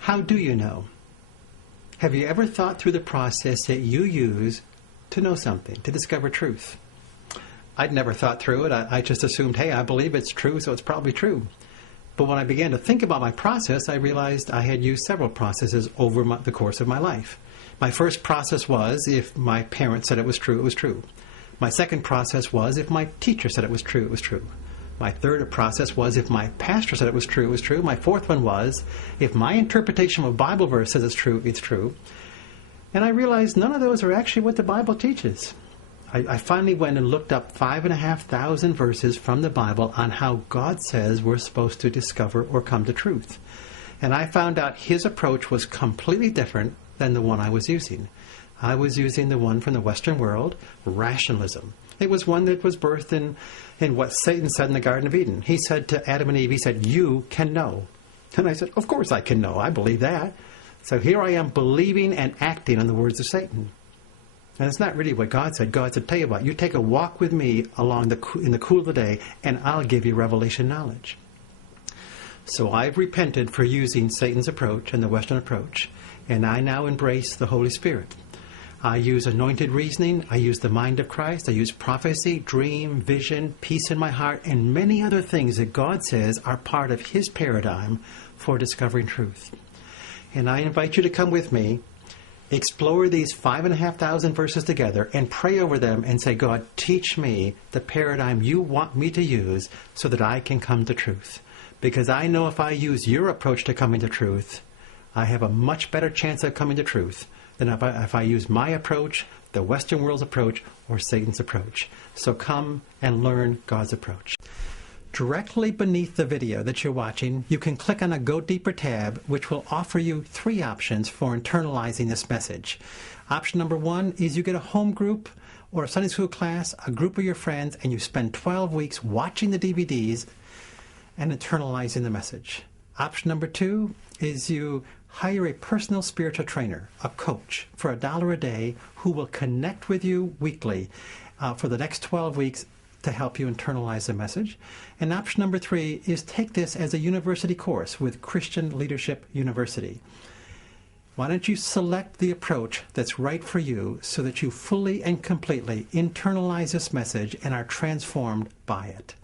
How do you know? Have you ever thought through the process that you use to know something, to discover truth? I'd never thought through it. I just assumed, hey, I believe it's true, so it's probably true. But when I began to think about my process, I realized I had used several processes over the course of my life. My first process was, if my parents said it was true, it was true. My second process was, if my teacher said it was true, it was true. My third process was, if my pastor said it was true, it was true. My fourth one was, if my interpretation of a Bible verse says it's true, it's true. And I realized none of those are actually what the Bible teaches. I finally went and looked up 5,500 verses from the Bible on how God says we're supposed to discover or come to truth. And I found out his approach was completely different than the one I was using. I was using the one from the Western world, rationalism. It was one that was birthed in what Satan said in the Garden of Eden. He said to Adam and Eve, he said, you can know. And I said, of course I can know. I believe that. So here I am believing and acting on the words of Satan. And it's not really what God said. God said, tell you what, you take a walk with me in the cool of the day, and I'll give you revelation knowledge. So I've repented for using Satan's approach and the Western approach, and I now embrace the Holy Spirit. I use anointed reasoning, I use the mind of Christ, I use prophecy, dream, vision, peace in my heart, and many other things that God says are part of his paradigm for discovering truth. And I invite you to come with me, explore these 5,500 verses together, and pray over them and say, God, teach me the paradigm you want me to use so that I can come to truth. Because I know if I use your approach to coming to truth, I have a much better chance of coming to truth than if I use my approach, the Western world's approach, or Satan's approach. So come and learn God's approach. Directly beneath the video that you're watching, you can click on a Go Deeper tab, which will offer you 3 options for internalizing this message. Option number 1 is you get a home group or a Sunday school class, a group of your friends, and you spend 12 weeks watching the DVDs and internalizing the message. Option number 2 is you hire a personal spiritual trainer, a coach, for $1 a day who will connect with you weekly for the next 12 weeks to help you internalize the message. And option number 3 is take this as a university course with Christian Leadership University. Why don't you select the approach that's right for you so that you fully and completely internalize this message and are transformed by it?